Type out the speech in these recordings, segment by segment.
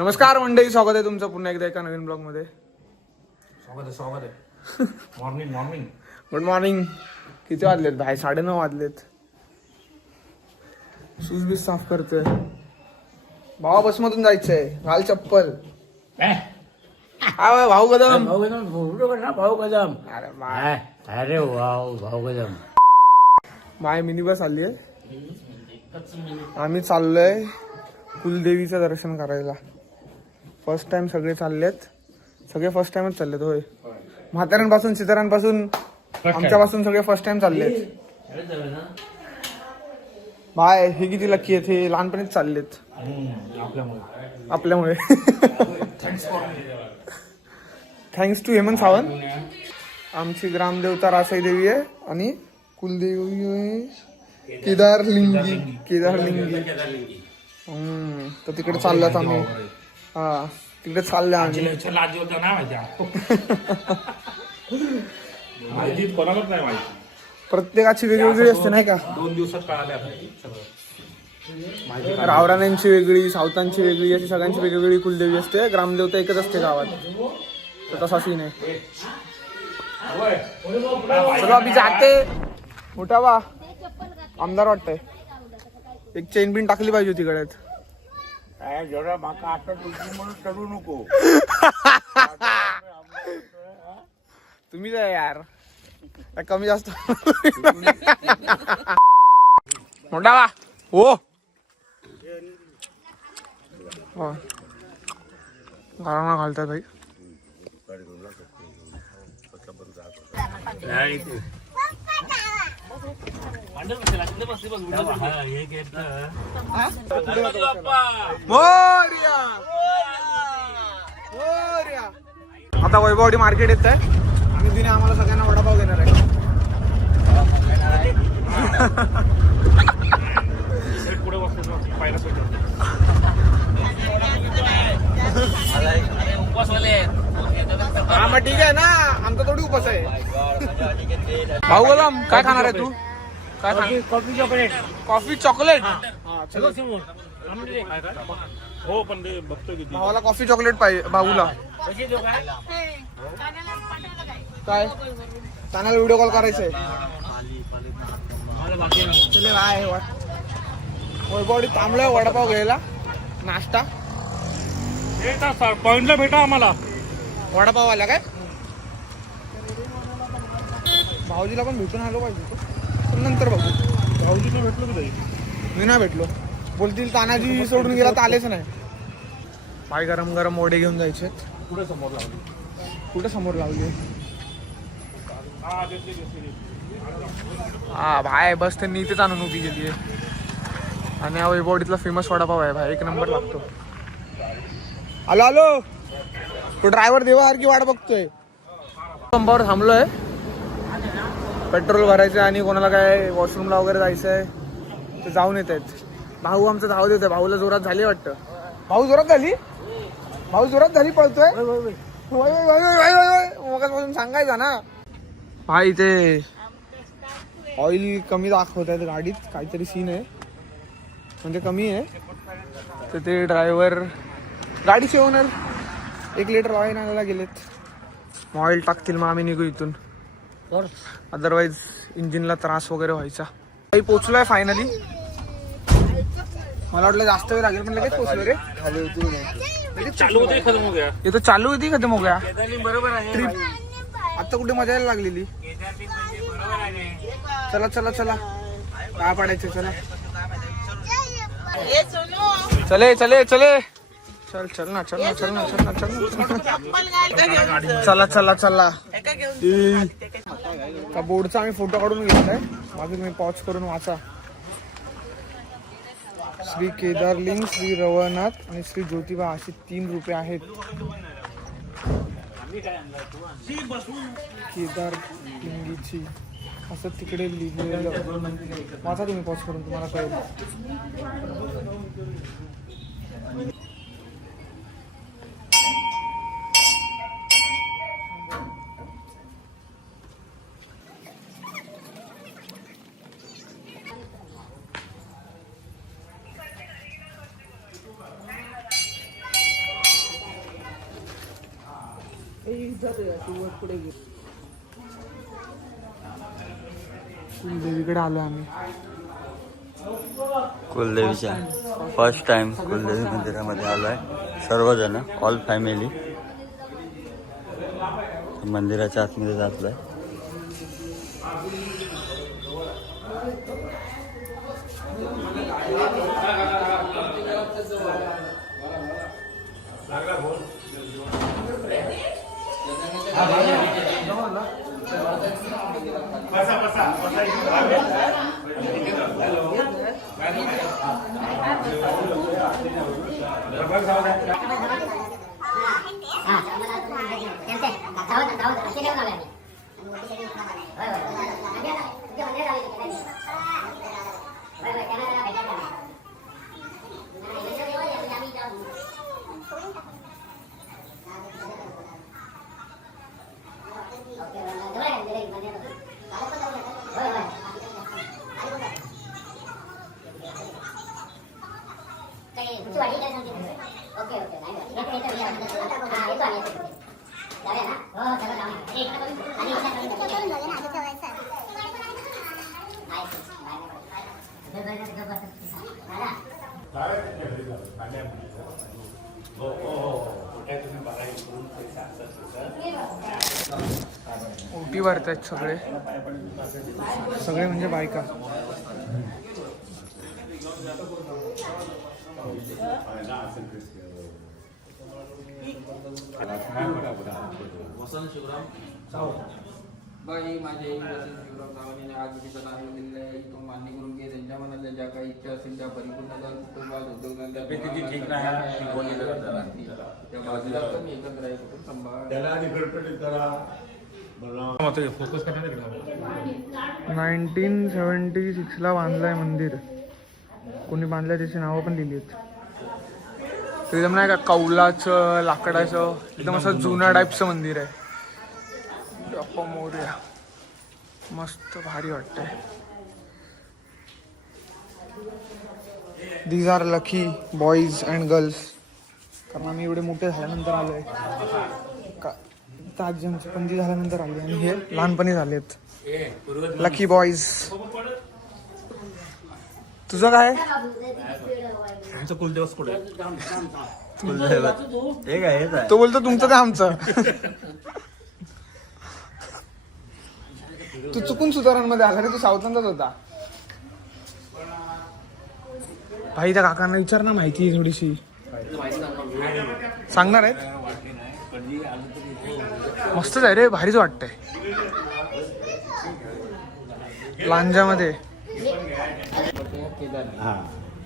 नमस्कार मंडळी, स्वागत आहे तुमचं पुन्हा एकदा एका नवीन ब्लॉग मध्ये. स्वागत आहे. Morning good morning. किती वाजलेत भाई? 9:30 वाजलेत. शूज बीज साफ करतोय भावा. बसमधून जायचंय. घाल चप्पल. हा भाऊ कदम. भाऊ कदम. अरे बाय. अरे वाव, भाऊ कदम. बाय मिनी बस आली आहे. आम्ही चाललोय कुलदेवीचं दर्शन करायला. फर्स्ट टाइम सगळे चाललेत. सगळे फर्स्ट टाइमच चाललेत. होय, म्हाताऱ्यांपासून सितारांपासून आमच्यापासून सगळे फर्स्ट टाइम चाललेत. बाय. हे किती लकी आहेत. हे लहानपणीच चाललेत आपल्यामुळे. Thanks to Hemant Sawant. आमची ग्रामदेवता रासाई देवी आहे आणि कुलदेवी केदारलिंगी. तर तिकडे चालल्यात आम्ही. हा, तिकडे चालल्या आम्ही. प्रत्येकाची वेगवेगळी असते नाही का. 2 दिवसात कळाले. रावराण्यांची वेगळी, सावतांची वेगळी, अशी सगळ्यांची वेगवेगळी कुलदेवी असते. ग्रामदेवता एकच असते गावात. तर तसा सीन आहे. चलो अभि जाते. मोठा बा आमदार वाटतंय. एक चेन बिन टाकली पाहिजे होती गळ्यात. जरा माका आता तुझी म्हणून करू नको. तुम्हीच आहे यार. कमी जास्त मोठा बा. हो घालना घालतात भाई. आता वैभववाडी मार्केट येत आहे. निधीने आम्हाला सगळ्यांना वडापाव देणार आहे. हा मग ठीक आहे ना, आमचा थोडी उपास आहे. भाऊ कदम काय खाणार आहे तू? काय खाणार? Coffee chocolate. Coffee chocolate. हो पण ते बघतो किती. भावाला कॉफी चॉकलेट पाहिजे. भाऊला काय चॅनल व्हिडिओ कॉल करायचंय. चले बाय. वैभववाडी थांबलोय वडापाव घ्यायला. नाश्ता पॉइंटला भेटा आम्हाला. वडापाव आला काय? भाऊजीला पण भेटून आलो पाहिजे. पण नंतर बघू. भाऊजीला भेटलो की मी नाही भेटलो. बोलतील तानाजी सोडून गेला तर आलेच नाही. पाय गरम गरम वडे घेऊन जायचे. पुढे समोर लावली. कुठे समोर लावली? हा भाई, बस त्यांनी इथेच आणून उभी गेली आहे. आणि हा वैभववाडीतला फेमस वडापाव आहे भाई. 1 नंबर लागतो. आलो आलो. तो ड्रायव्हर देवासारखी वाट बघतोय. पंपावर थांबलोय. पेट्रोल भरायचं आणि कोणाला काय वॉशरूमला वगैरे जायचंय ते जाऊन येत आहेत. भाऊ आमचं धाव देतोय. भाऊला जोरात झाली वाटतं. भाऊ जोरात झाली. भाऊ जोरात झाली पळतोय. मगाचपासून सांगायचा ना. हा इथे ऑइल कमी दाखवत आहेत गाडीत. काहीतरी सीन आहे म्हणजे कमी आहे. तर ते ड्रायव्हर गाडीचे ओनर 1 लिटर ऑइल आणायला गेलेत. ऑइल टाकतील मग आम्ही निघू इथून. अदरवाईज इंजिनला त्रास वगैरे व्हायचा. काही पोचलोय फायनली. मला वाटलं जास्त वेळ लागेल पण लगेच पोचलो रे. चालू होते खतम हो गया. ये तो चालू होती खतम हो गया. बरोबर आहे. ट्रिप आता कुठे मजा यायला लागलेली. चला चला चला काय पडायचं. चला चले चले चले. चल चल ना चल ना चल ना चल ना चल ना. चला चला चला. त्या बोर्डचा आम्ही फोटो काढून घेतलाय. बाकी तुम्ही पॉज करून वाचा. श्री केदारलिंग, श्री रवनाथ आणि श्री ज्योतिबा अशी 3 रूपे आहेत. केदारलिंगीची असं तिकडे लिहिलेलं वाचा तुम्ही पॉज करून, तुम्हाला कळेल. कुलदेवीकडे आलो आम्ही. कुलदेवीच्या फर्स्ट टाइम कुलदेवी मंदिरामध्ये आलोय सर्वजण, ऑल फॅमिली. मंदिराच्या आतमध्ये जातलोय. ओटी भरतायत सगळे सगळे म्हणजे बायका. बाई माझ्या आई वसंत शिवराम सावंतांनी आज विधिचा नाव दिलेला आहे. तो मान्य करून घे. त्यांच्या मनातल्या ज्या काही इच्छा असतील त्या परिपूर्ण कर. कुटुंबात उद्योगधंद्यात त्या बाजूला पण एकत्र आहे. कुटुंब सांभाळ. 1976 ला बांधलंय मंदिर. कोणी बांधलंय त्याची नावं पण लिहिली आहेत. एकदम नाही का कौलाचं लाकडाचं एकदम असं जुना टाईपचं मंदिर आहे. बाप्पा मोरया. मस्त भारी वाटतंय. These are lucky boys and girls. कारण आम्ही एवढे मोठे झाल्यानंतर आलोय का, आजींची पणजी झाल्यानंतर आली आणि हे लहानपणी झालेत. Lucky boys. तुझं काय? कुलदैवत हे काय हेच आहे. तो बोलतो तुमचं काय आमचं. तू चुकून सुधारांमध्ये आला रे. तू साऊथलांचाच होता. भाई त्या काकांना विचार ना, माहिती आहे थोडीशी. सांगणार आहेत. मस्तच आहे रे. भारीच वाटतंय. लांजामध्ये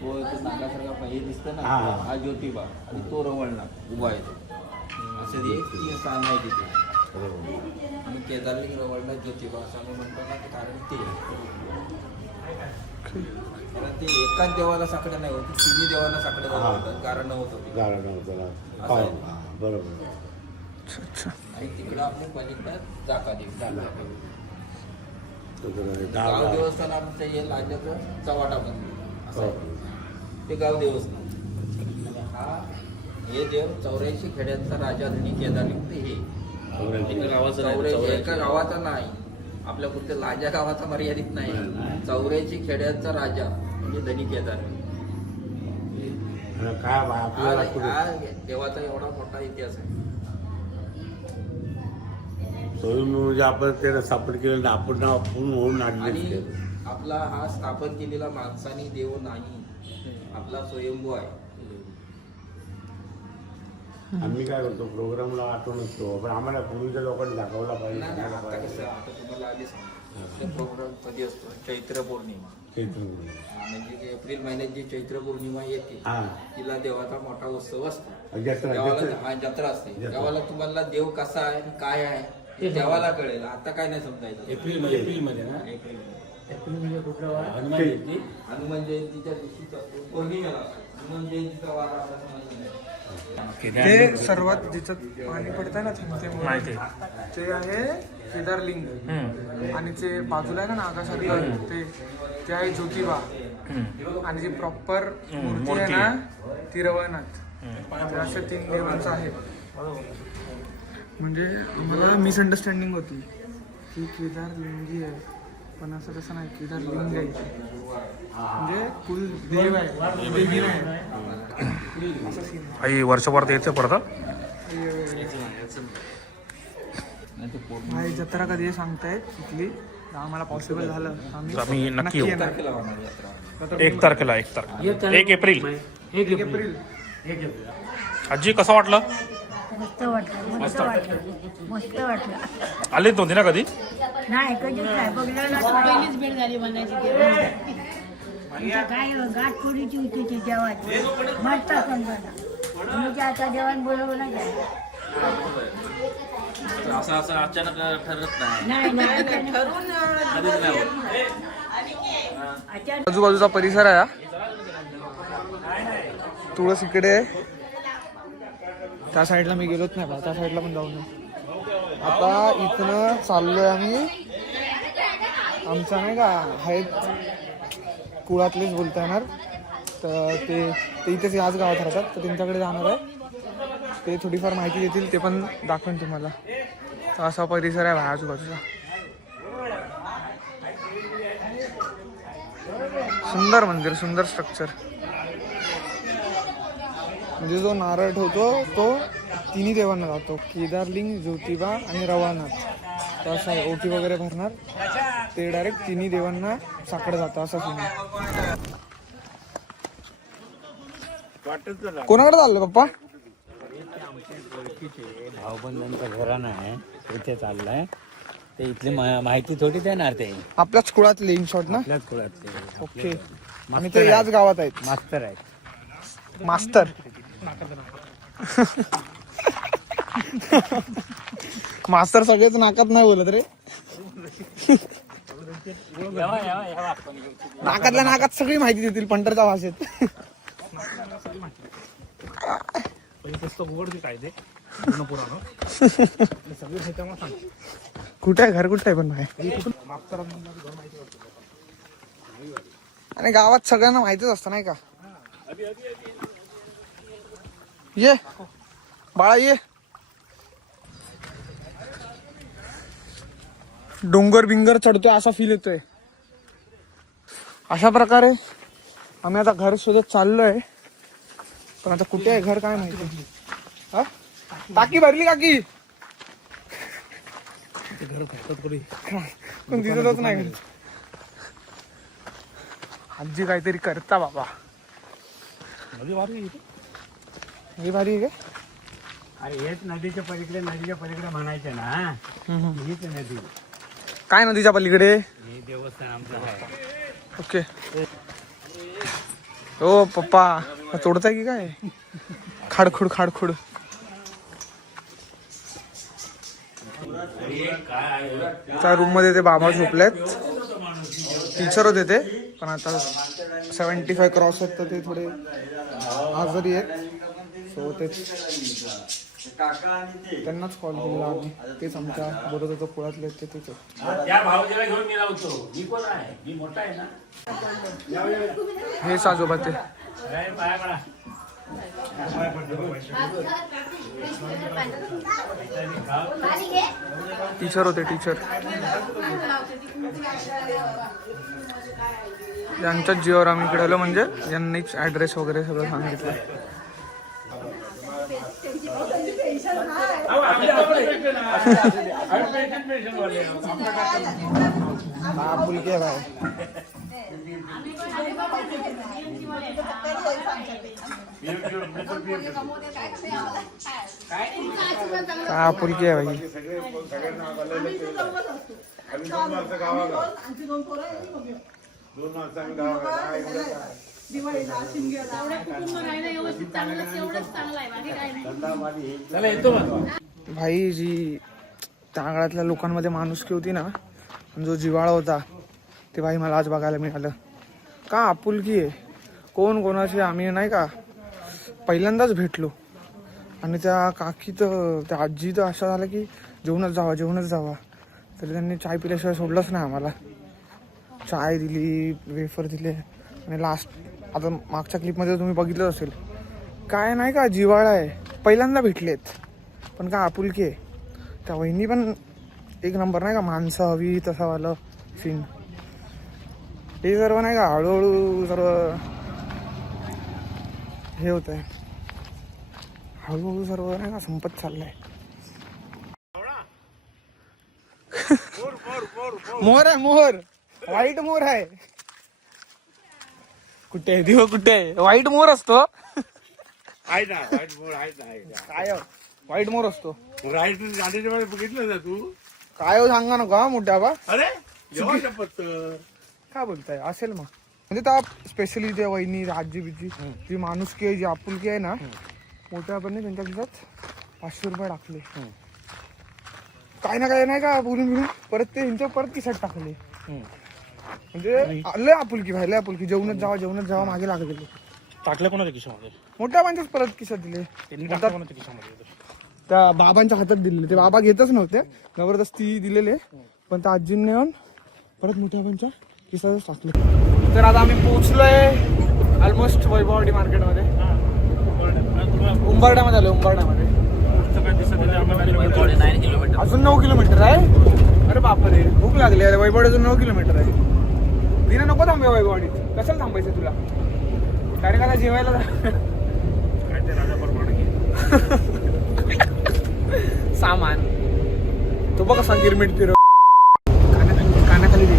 तो नागासारखा हे दिसतं ना, हा ज्योतिबा आणि तो रवळना उभा आहे. असं ते 3 स्थान आहे तिथे. आणि केदारलिंग रवळना ज्योतिबा असं आम्ही म्हणतो ना, कारण ते एकाच देवाला साकडं नाही होती, तिन्ही देवाला साकडं होतं. कारण नव्हतं बरोबर. आणि तिकडं आपले पलीकडं जाका देव. गाव देवस्थान आमचं हे लांजाचं चव्हाटा मंदिर असं आहे. ते गाव देवस्थान. आणि हा हे देव 84 खेड्यांचा राजा धनी केदारलिंग. हे एका गावाचा नाही, आपल्या फक्त लांजा गावाचा मर्यादित नाही. 84 खेड्यांचा राजा म्हणजे धनी केदारलिंग. हा देवाचा एवढा मोठा इतिहास आहे. म्हणजे आपण त्याला स्थापन केलं, आपण होऊन आणि आपला हा स्थापन केलेला माणसाने देव नाही, आपला स्वयंभू आहे. आम्ही काय करतो, प्रोग्रामला आठवण असतो, पण आम्हाला पूर्वीच्या लोकांनी दाखवला पाहिजे. आता कसं, आता तुम्हाला आधी सांगतो प्रोग्राम कधी असतो. चैत्र पौर्णिमा. म्हणजे एप्रिल महिन्यात जी चैत्र पौर्णिमा येते तिला देवाचा मोठा उत्सव असतो. जत्रा असते. तेव्हा तुम्हाला देव कसा आहे काय आहे हे देवाला कळेल. आता काय नाही समजायचं. एप्रिल मध्ये ना, एप्रिल म्हणजे कुठला हनुमान जयंतीच्या दिवशी पौर्णिमेला हनुमान जयंतीचा वार आपल्याला ते सर्वात जिचं पाणी पडतंय ना थेंबते ते आहे केदारलिंग. आणि ते बाजूला आहे ना नागासारखं ते आहे ज्योतिबा. आणि जी प्रॉपर मूर्ती आहे ना ती रवळनाथ. अशा 3 देवांचं आहे. म्हणजे मला मिसअंडरस्टँडिंग होती की केदार लिंगी आहे, पण असं तसं नाही, केदार लिंग आहे म्हणजे कुल देव आहे, देवी नाही असं सीन आहे. आई वर्षभरात यायचं परत भाई जत्रा कधी आहे सांगतायत तिथली, तर आम्हाला पॉसिबल झालं तर आम्ही नक्की येऊ. येणार. 1 तारखेला 1 एप्रिल. 1 एप्रिल. आजी कसं वाटलं? मस्त वाटलं. आले नव्हते ना कधी? नाही कधीच नाही बघलं ना, पहिलीच भेट झाली म्हणायची देवाची. आमच्या काय गाठ थोडीची होती ती देवाची, मस्त संबंध. तुम्ही आता देवान बोलवलं नाही काय? असं अचानक ठरत नाही आजूबाजूचा परिसर आहे हा. तुळस इकडे आहे. त्या साईडला मी गेलोच नाही बा, त्या साईडला पण जाऊन आता इथनं चाललोय आम्ही. आमच्या नाही का आहेत कुळातलेच बोलता येणार, तर ते इथेच याच गावात राहतात, तर त्यांच्याकडे जाणार आहे. ते थोडीफार माहिती देतील, ते पण दाखवेन तुम्हाला. तर असा परिसर आहे बाहेर आजूबाजूचा. सुंदर मंदिर, सुंदर स्ट्रक्चर. म्हणजे जो नारळ ठेवतो तो तिन्ही देवांना जातो, केदारलिंग, ज्योतिबा आणि रवानाथ. तर असं आहे, ओटी वगैरे भरणार ते डायरेक्ट तिन्ही देवांना साकडं जातं, असं सीन आहे. कोणाकडे चाललं पप्पा? भाऊबंधांचं घराणं आहे, इथे चाललंय. ते इथली माहिती थोडी देणार, ते आपल्याच कुळातले इन शॉर्ट ना? आपल्याच कुळातले. ओके. आणि ते याच गावात आहेत. मास्तर आहेत. मास्तर मास्तर सगळेच नाकात नाही बोलत रे. नाकातल्या नाकात सगळी माहिती देतील पंढरच्या भाषेत. कुठे आहे घर, कुठे आहे पण बाहेर. आणि गावात सगळ्यांना माहितीच असतं नाही का. ये बाळा ये. डोंगर बिंगर चढतोय असा फील येतोय. अशा प्रकारे आम्ही आता घर शोधत चाललोय, पण आता कुठे आहे घर काय माहिती. हा टाकी भरली काकी, पण दिसतच नाही घर. आजी काहीतरी करता बाबा. ही भारी आहे का? अरे हेच नदीच्या पलीकडे म्हणायचे ना, हीच नदी. काय नदीच्या पलीकडे? हे देवस्थान आमचं आहे. ओके. हो पप्पा तोडताय की काय? खाडखुड खाडखुड. त्या रूम मध्ये ते बाबा झोपलेत. टीचर होते ते, पण आता 75 क्रॉस आहेत, तर ते थोडे आजारी आहेत. सो तेच त्यांनाच कॉल केलेला आम्ही. तेच आमच्या बोलत होतो कुळातले ते तेच. हेच आजोबा ते. टीचर होते, टीचर. यांच्याच जीवावर आम्ही इकडे आलो, म्हणजे यांनीच ऍड्रेस वगैरे सगळं सांगितलं. आपुलकी आहे भाई. काय आपुलकी आहे भाई. भाई जी त्या काळातल्या लोकांमध्ये माणुसकी होती ना, जो जिव्हाळा होता, ते भाई मला आज बघायला मिळालं. का आपुलकी आहे. कोण कोणाशी आम्ही नाही का पहिल्यांदाच भेटलो. आणि त्या काकी तर, त्या आजी तर असं झालं की जेवणच जावा. तरी त्यांनी चाय पिल्याशिवाय सोडलंच नाही आम्हाला. चाय दिली, वेफर दिले. आणि लास्ट आता मागच्या क्लिपमध्ये तुम्ही बघितलं असेल, काय नाही का जिव्हाळा आहे. पहिल्यांदा भेटलेत, पण का आपुलकी आहे. त्या वहिनी पण एक नंबर नाही का, माणसं हवी तसा वाला सीन. हे सर्व नाही का हळूहळू सर्व हे होत आहे, हळूहळू सर्व नाही का संपत चाललंय. मोर आहे मोर, व्हाईट मोर आहे. कुठे आहे दिव, कुठे आहे? व्हाईट मोर असतो आहे ना व्हाईट मोर आहे ना काय? व्हाईट मोर असतो राईट गाडीच्या मध्ये बघितलं ना तू. काय हो सांगा नका मोठ्या बा. अरे जेव्हा शपथ काय बोलताय असेल मग. म्हणजे त्या स्पेशली त्या वहिनी आजी बिजी जी माणुसकी आहे, जी आपुलकी आहे ना, मोठ्यापणे त्यांच्या खिशात 500 रुपये टाकले. काय ना काय नाही का बोलून बिलून परत ते त्यांच्या परत खिशात टाकले. म्हणजे लय आपुलकी भाई, लय आपुलकी. जेवणच जावा मागे लागले. टाकलं कोणाच्या खिशामध्ये? मोठ्या माणसाच परत खिशात दिले. त्यांनी टाकलं कोणाच्या खिशामध्ये? त्या बाबांच्या हातात दिलेले. ते बाबा घेतच नव्हते, जबरदस्ती दिलेले. पण त्या आजींनी येऊन परत मोठ्या बाबांच्या खिशातच टाकले. तर आता आम्ही पोहोचलोय ऑलमोस्ट वैभववाडी मार्केटमध्ये. उंबरड्यामध्ये आलो, उंबरड्यामध्ये. अजून 9 किलोमीटर आहे. अरे बापरे, भूक लागली आहे. वैभववाडी अजून 9 किलोमीटर आहे. दिना नको थांबूया वैभववाडीत. कशाला थांबायचं तुला? डायरेक्ट आता जेवायला काय ते राजा परवाना सामान तो बघ कसा गिरमिट फिरव. कानाखाली दे.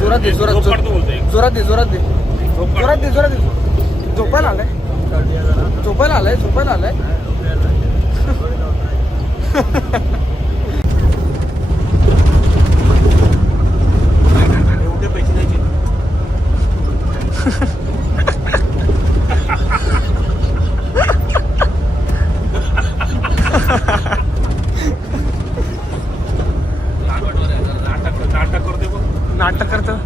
जोरात दे, जोरात जोरात दे, जोरात दे, जोरात दे, जोरात दे. झोपायला आलाय, झोपायला आलाय, झोपायला आलाय. एवढे पैसे द्यायचे? नाटक करते बघ. नाटक करतं.